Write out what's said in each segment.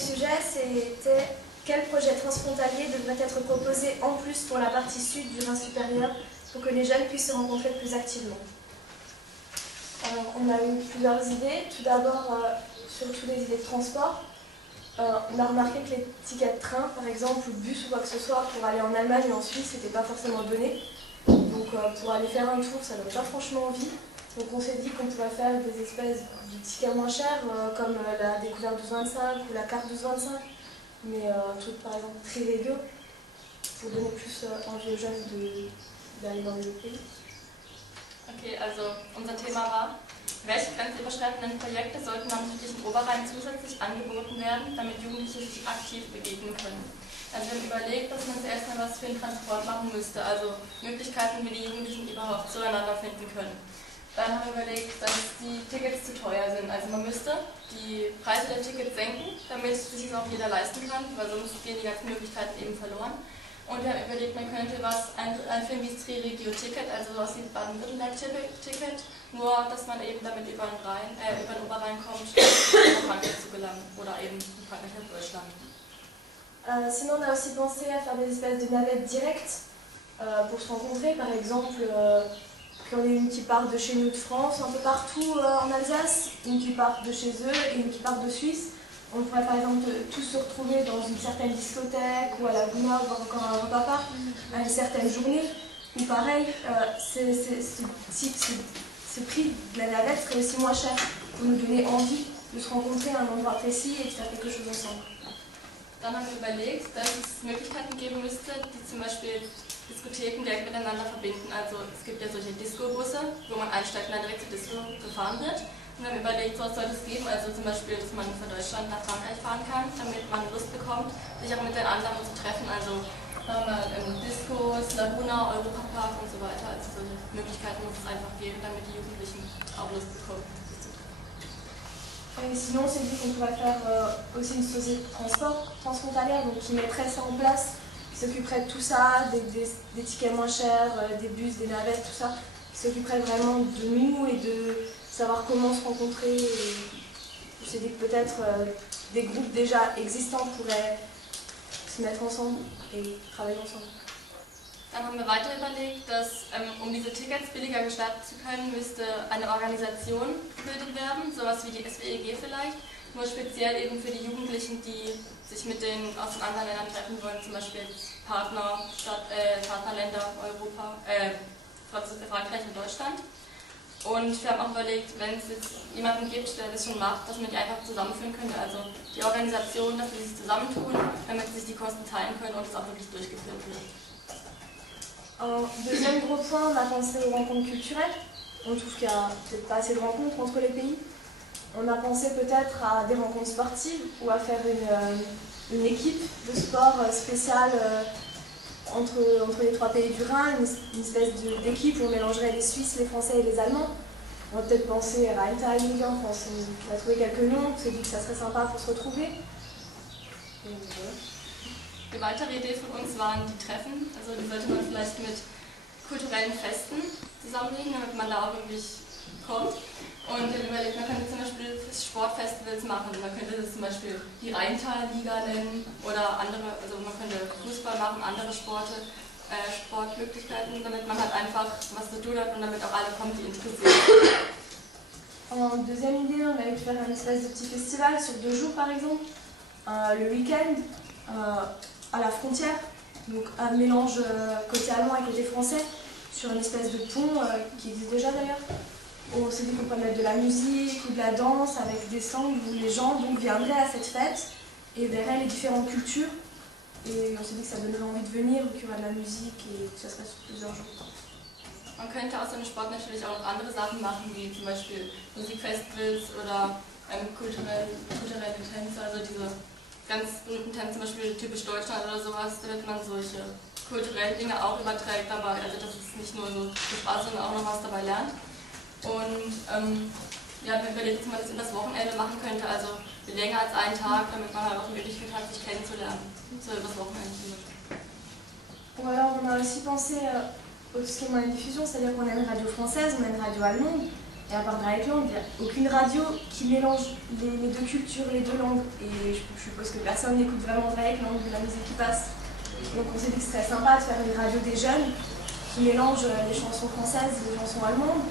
sujet, c'était quel projet transfrontalier devrait être proposé en plus pour la partie sud du Rhin supérieur pour que les jeunes puissent se rencontrer plus activement. Alors, on a eu plusieurs idées. Tout d'abord, surtout des idées de transport. On a remarqué que les tickets de train, par exemple, ou bus ou quoi que ce soit, pour aller en Allemagne ou en Suisse, n'était pas forcément donné. Donc pour aller faire un tour, ça donne pas franchement envie. Donc on s'est dit qu'on pourrait faire des espèces de tickets moins chers, comme la découverte 1225 ou la carte 1225, mais un truc par exemple très légal, pour donner plus envie aux jeunes d'aller dans le pays. Okay, also unser Thema war, welche grenzüberschreitenden Projekte sollten am südlichen Oberrhein zusätzlich angeboten werden, damit Jugendliche sich aktiv begegnen können. Also wir haben überlegt, dass man zuerst mal was für den Transport machen müsste, also Möglichkeiten, wie die Jugendlichen überhaupt zueinander finden können. Dann haben wir überlegt, dass die Tickets zu teuer sind. Also man müsste die Preise der Tickets senken, damit sich auch jeder leisten kann, weil sonst gehen die ganzen Möglichkeiten eben verloren. Und wir haben überlegt, man könnte was einführen wie das Tri-Regio-Ticket, also sowas wie Baden-Württemberg-Ticket, nur dass man eben damit über den Oberrhein kommt, statt nach Frankreich zu gelangen oder eben von Frankreich nach Deutschland. Sinon, on a aussi pensé à faire des espèces de navettes directes pour se rencontrer. Par exemple, qu'il y en ait une qui part de chez nous de France, un peu partout en Alsace, une qui part de chez eux et une qui part de Suisse. On pourrait par exemple tous se retrouver dans une certaine discothèque ou à la Laguna, voire encore à un repas parc, à une certaine journée. Ou pareil, ce prix de la navette serait aussi moins cher pour nous donner envie de se rencontrer à un endroit précis et de faire quelque chose ensemble. Dann haben wir überlegt, dass es Möglichkeiten geben müsste, die zum Beispiel Diskotheken direkt miteinander verbinden. Also es gibt ja solche Disco-Busse, wo man einsteigt und dann direkt zur Disco gefahren wird. Und wir haben überlegt, was soll es geben, also zum Beispiel, dass man von Deutschland nach Frankreich fahren kann, damit man Lust bekommt, sich auch mit den anderen zu treffen. Also Discos, Laguna, Europapark und so weiter. Also solche Möglichkeiten muss es einfach geben, damit die Jugendlichen auch Lust bekommen. Et sinon, on s'est dit qu'on pourrait faire aussi une société de transport transfrontalière, donc qui mettrait ça en place, qui s'occuperait de tout ça, des tickets moins chers, des bus, des navettes, tout ça, qui s'occuperait vraiment de nous et de savoir comment se rencontrer. Et on s'est dit que peut-être des groupes déjà existants pourraient se mettre ensemble et travailler ensemble. Dann haben wir weiter überlegt, dass um diese Tickets billiger gestalten zu können, müsste eine Organisation gebildet werden, sowas wie die SWEG vielleicht, nur speziell eben für die Jugendlichen, die sich mit den aus den anderen Ländern treffen wollen, zum Beispiel Partnerländer Europa, Frankreich und Deutschland. Und wir haben auch überlegt, wenn es jetzt jemanden gibt, der das schon macht, dass man die einfach zusammenführen könnte, also die Organisation, dass wir sich zusammentun, damit sie sich die Kosten teilen können und es auch wirklich durchgeführt wird. Un deuxième gros point, on a pensé aux rencontres culturelles. On trouve qu'il n'y a peut-être pas assez de rencontres entre les pays. On a pensé peut-être à des rencontres sportives ou à faire une équipe de sport spéciale entre les trois pays du Rhin, une espèce d'équipe où on mélangerait les Suisses, les Français et les Allemands. On va peut-être penser à Rheintal-Ligue, on a trouvé quelques noms, on s'est dit que ça serait sympa pour se retrouver. Et voilà. Die weitere Idee von uns waren die Treffen, also die sollte man vielleicht mit kulturellen Festen zusammenlegen, damit man da auch wirklich kommt. Und überlegt, man könnte zum Beispiel Sportfestivals machen, man könnte das zum Beispiel die Rheintal-Liga nennen oder andere, also man könnte Fußball machen, andere Sportmöglichkeiten, damit man halt einfach was zu tun hat und damit auch alle kommen, die interessiert sind. En deuxième idée, on a eu de faire une espèce de petit festival sur 2 jours par exemple, le week-end. À la frontière, donc un mélange côté allemand et côté français, sur une espèce de pont qui existe déjà d'ailleurs. On s'est dit qu'on pourrait mettre de la musique ou de la danse avec des stands où les gens donc viendraient à cette fête et verraient les différentes cultures. Et on s'est dit que ça donnerait envie de venir, qu'il y aurait de la musique et que ça serait sur plusieurs jours. Man könnte aus dem Sport natürlich auch noch andere Sachen machen, wie zum Beispiel Musikfestivals oder kulturelle Tänze, also diese ganz berühmten Tänze, zum Beispiel typisch Deutschland oder sowas, damit man solche kulturellen Dinge auch überträgt dabei, also dass es nicht nur so Spaß, sondern auch noch was dabei lernt. Und ja, wir überlegt, dass man das übers Wochenende machen könnte, also länger als einen Tag, damit man halt auch die Möglichkeit hat, sich kennenzulernen, so übers Wochenende zum Beispiel. Ou alors on a aussi pensé au schema de diffusion, c'est-à-dire qu'on a une radio française, on a une radio allemande, Et à part Dreieckland, il n'y a aucune radio qui mélange les deux cultures, les deux langues. Et je suppose que personne n'écoute vraiment Dreieckland vu la musique qui passe. Donc on s'est dit que ce serait sympa de faire une radio des jeunes qui mélange les chansons françaises et les chansons allemandes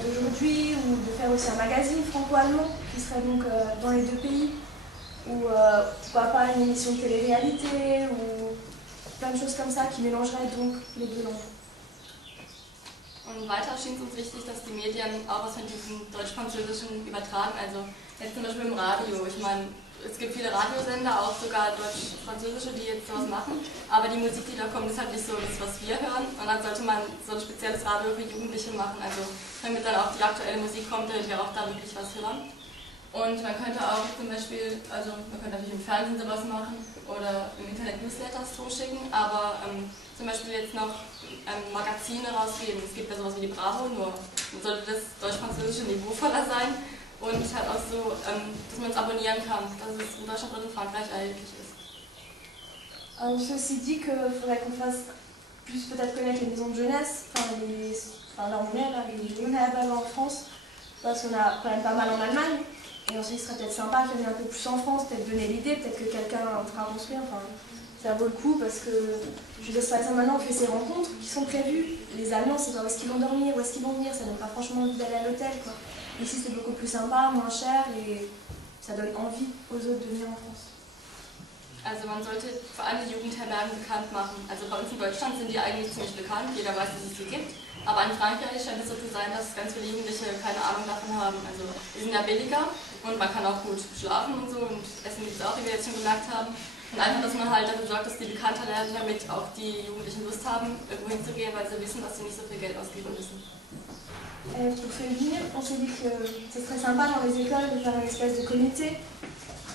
d'aujourd'hui, ou de faire aussi un magazine franco-allemand qui serait donc dans les deux pays, ou pourquoi pas une émission de télé-réalité, ou plein de choses comme ça qui mélangeraient donc les deux langues. Und weiter schien es uns wichtig, dass die Medien auch was von diesem Deutsch-Französischen übertragen. Also jetzt zum Beispiel im Radio. Ich meine, es gibt viele Radiosender, auch sogar deutsch-französische, die jetzt sowas machen. Aber die Musik, die da kommt, ist halt nicht so das, was wir hören. Und dann sollte man so ein spezielles Radio für Jugendliche machen. Also damit dann auch die aktuelle Musik kommt, damit wir auch da wirklich was hören. Und man könnte auch zum Beispiel, also man könnte natürlich im Fernsehen sowas machen oder im Internet Newsletters zuschicken, aber zum Beispiel jetzt noch Magazine rausgeben. Es gibt ja sowas wie die Bravo, nur sollte das deutsch-französische niveauvoller sein und halt auch so, dass man es abonnieren kann, dass es in Deutschland und in Frankreich erhältlich ist. On s'est aussi dit qu'il faudrait qu'on fasse plus peut-être connaître les maisons de jeunesse, enfin là on est là, les Jeuneherberge en France, parce qu'on a quand même pas mal en Allemagne. Et ensuite, ce serait peut-être sympa qu'il y en ait un peu plus en France, peut-être donner l'idée, peut-être que quelqu'un fera construire. Enfin, ça vaut le coup parce que, je veux dire, ça maintenant, on fait ces rencontres qui sont prévues. Les Allemands, c'est pas où est-ce qu'ils vont dormir, où est-ce qu'ils vont venir, ça donne pas franchement envie d'aller à l'hôtel, quoi. Ici, c'est beaucoup plus sympa, moins cher et ça donne envie aux autres de venir en France. Also man sollte vor allem die Jugendherbergen bekannt machen. Also bei uns in Deutschland sind die eigentlich ziemlich bekannt, jeder weiß, dass es sie gibt. Aber in Frankreich scheint es so zu sein, dass ganz viele Jugendliche keine Ahnung davon haben. Also die sind ja billiger und man kann auch gut schlafen und so und essen gibt es auch, wie wir jetzt schon gemerkt haben. Und einfach, dass man halt dafür sorgt, dass die bekannter werden, damit auch die Jugendlichen Lust haben, irgendwo hinzugehen, weil sie wissen, dass sie nicht so viel Geld ausgeben müssen. Pour finir, on s'est dit que ce serait sympa dans les écoles de faire une espèce de comité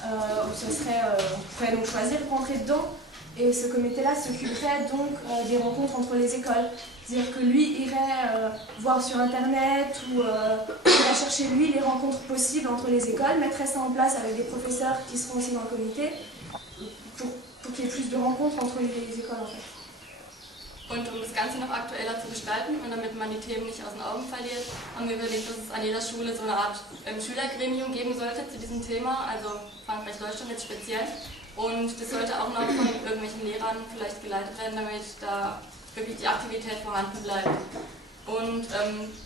où ce serait, on pourrait donc choisir de rentrer dedans. Et ce comité-là s'occuperait donc des rencontres entre les écoles. C'est-à-dire que lui irait voir sur internet ou irait chercher lui les rencontres possibles entre les écoles, mettrait ça en place avec des professeurs qui seront aussi dans le comité pour qu'il y ait plus de rencontres entre les écoles en fait. Und um das Ganze noch aktueller zu gestalten und damit man die Themen nicht aus den Augen verliert, haben wir überlegt, dass es an jeder Schule so eine Art Schülergremium geben sollte zu diesem Thema, also Frankreich-Deutschland jetzt speziell. Und das sollte auch noch von irgendwelchen Lehrern vielleicht geleitet werden, damit da wirklich die Aktivität vorhanden bleibt. Und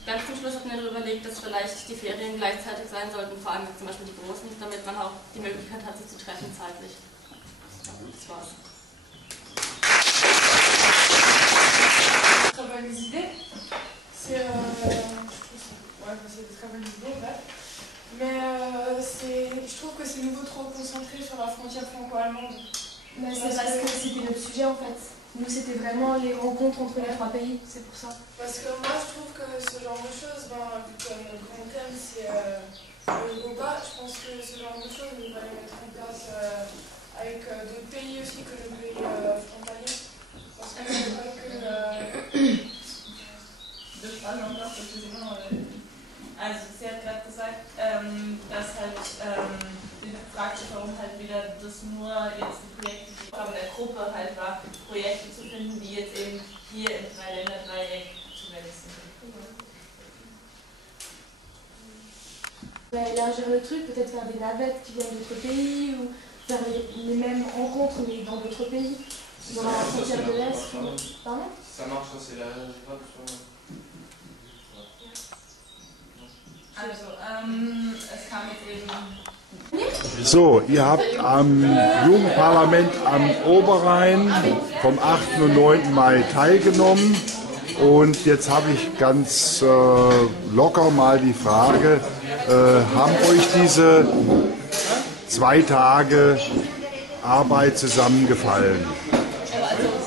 ganz zum Schluss hatten wir überlegt, dass vielleicht die Ferien gleichzeitig sein sollten, vor allem zum Beispiel die Großen, damit man auch die Möglichkeit hat, sich zu treffen zeitlich. Das war's. Très bonnes idées. C'est des très bonnes idées, bref. Mais je trouve que c'est nouveau trop concentré sur la frontière franco-allemande. Mais c'est parce que c'était notre sujet en fait. Nous c'était vraiment les rencontres entre les trois pays, c'est pour ça. Parce que moi je trouve que ce genre de choses, vu que notre grand thème c'est le Europa, je pense que ce genre de choses on va les mettre en place avec d'autres pays aussi que le pays frontalier. Parce que c'est vrai que... Also sie hat gerade gesagt, dass halt, sie fragt sich, warum halt wieder das nur jetzt die Projekte, die in der Gruppe halt war, Projekte zu finden, die jetzt eben hier im Dreiländereieck zulässig sind. On va élargir le truc, peut-être faire des navettes qui viennent d'autres pays ou faire les mêmes rencontres mais dans d'autres pays, dans la frontière de l'Est. Pardon ? Ça marche, ça c'est la Also, es kam jetzt eben... So, ihr habt am Jugendparlament am Oberrhein vom 8. und 9. Mai teilgenommen und jetzt habe ich ganz locker mal die Frage, haben euch diese 2 Tage Arbeit zusammengefallen?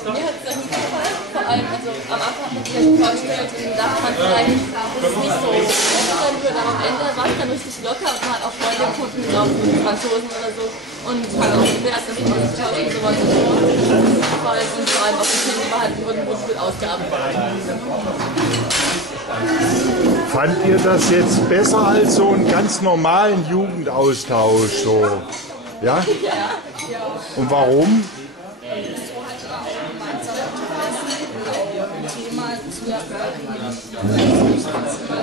Also mir hat es sehr gut gefallen, vor allem also am Anfang hat man sich ja vorgestellt und dachte man vielleicht, dass es nicht so sein würde, aber am Ende war es dann richtig locker und man hat auch Freunde gefunden, glaube ich, Franzosen oder so und hat auch gemerkt, dass man sich tausend und so weiter und so fort und vor allem auch die Themen behalten wurden, wurde gut ausgearbeitet. Fand ihr das jetzt besser als so einen ganz normalen Jugendaustausch? So? Ja? Ja. Und warum? Thema zu erörtern,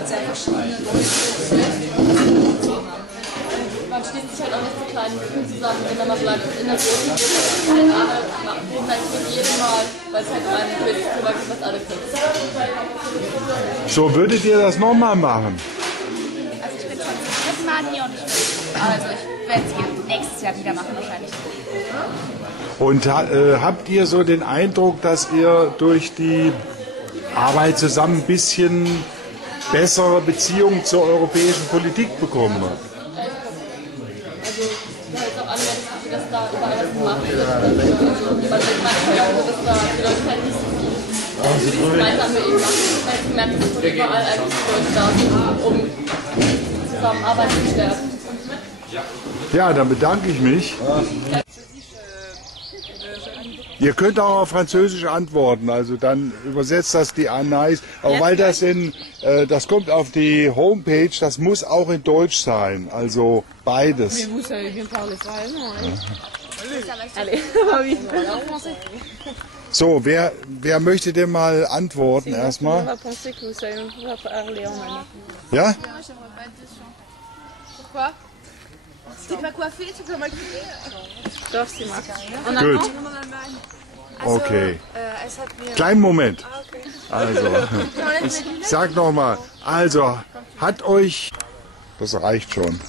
sehr verschiedene man schließt sich halt auch nicht zu kleinen Gruppen zusammen, sondern man bleibt in der großen Gruppe und alle reden halt mit jedem Mal, weil es halt ein gewisses Thema gibt, was alle können. So, würdet ihr das nochmal machen? Also ich bin schon zum dritten Mal hier und ich werde es hier nächstes Jahr wieder machen wahrscheinlich. Und habt ihr so den Eindruck, dass ihr durch die Arbeit zusammen ein bisschen bessere Beziehungen zur europäischen Politik bekommen habt? Also, wir halt auch alle, dass da überall was gemacht wird. Also, weil ich manchmal auch so, dass da die Leute halt nicht so viel gemeinsam mit ihm machen. Weil ich gemerkt, dass überall eigentlich die Leute da sind, um Zusammenarbeit zu stärken. Ja, dann bedanke ich mich. Ihr könnt auch auf Französisch antworten, also dann übersetzt das die Anais. Aber weil das das kommt auf die Homepage, das muss auch in Deutsch sein, also beides. So, wer möchte denn mal antworten erstmal? Ja? T'es pas coiffé, tu peux m'occuper? Doch, sie mag. Gut. Okay. Kleinen Moment. Also, ich sag nochmal. Also, hat euch... Das reicht schon.